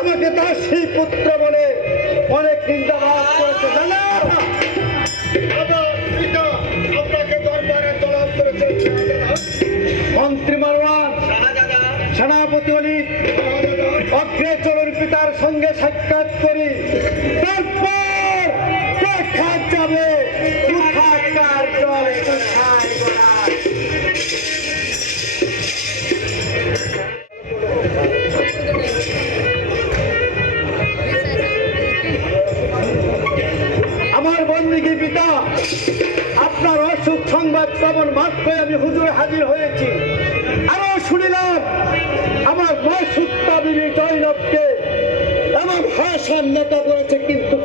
আমাকে পুত্র বলে অনেক করেছে মন্ত্রী সেনাপতি অগ্রে চলুর পিতার সঙ্গে সাক্ষাৎ করি। তারপর হ্যাঁ, অসাম্যতা করেছে কিন্তু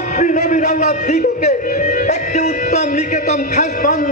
আপনি নবীর আল্লাহ দিগুকে একটি উত্তম নিকেতন খাস বান্ধ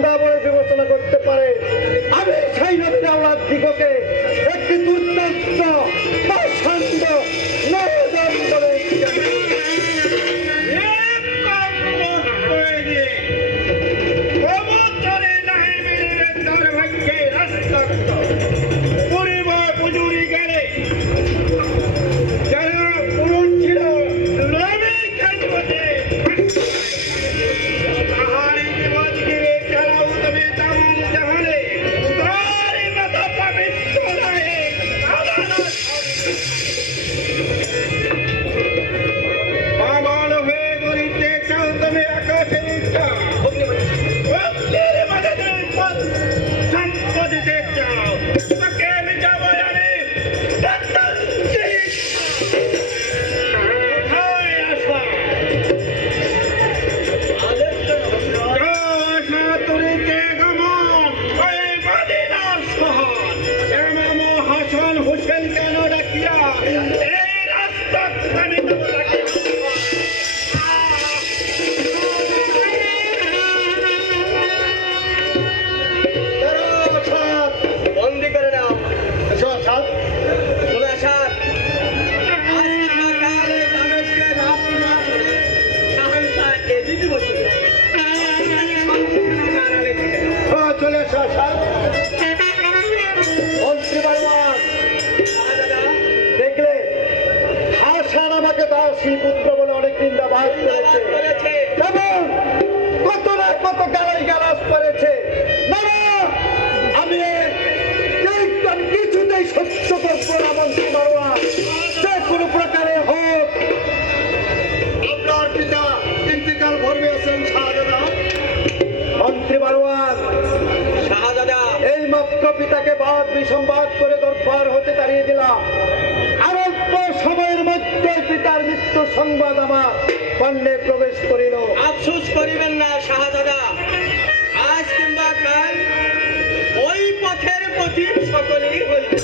আমাকে পুত্র বলে অনেক নিন্দাবাদ করেছে। করেছে। এবং কত না কত গালাই গালাজ করেছে। আমি কিছুতেই সত্য করব না মন্ত্রী যে কোনো প্রকারে হোক। আপনার পিতা ইন্তিকাল ভরবে আছেন শাহজাদা। মন্ত্রী বাড়িওয়ান শাহজাদা। এই মাত্র পিতাকে বাদ বিসম্বাদ করে দরবার হতে তাড়িয়ে দিলাম। মৃত্যু সংবাদ আমার পণ্যে প্রবেশ করিল। আফসুস করিবেন না, শাহজাদা। আজ কিংবা কাল ওই পথের প্রতি সকলেই হইবে।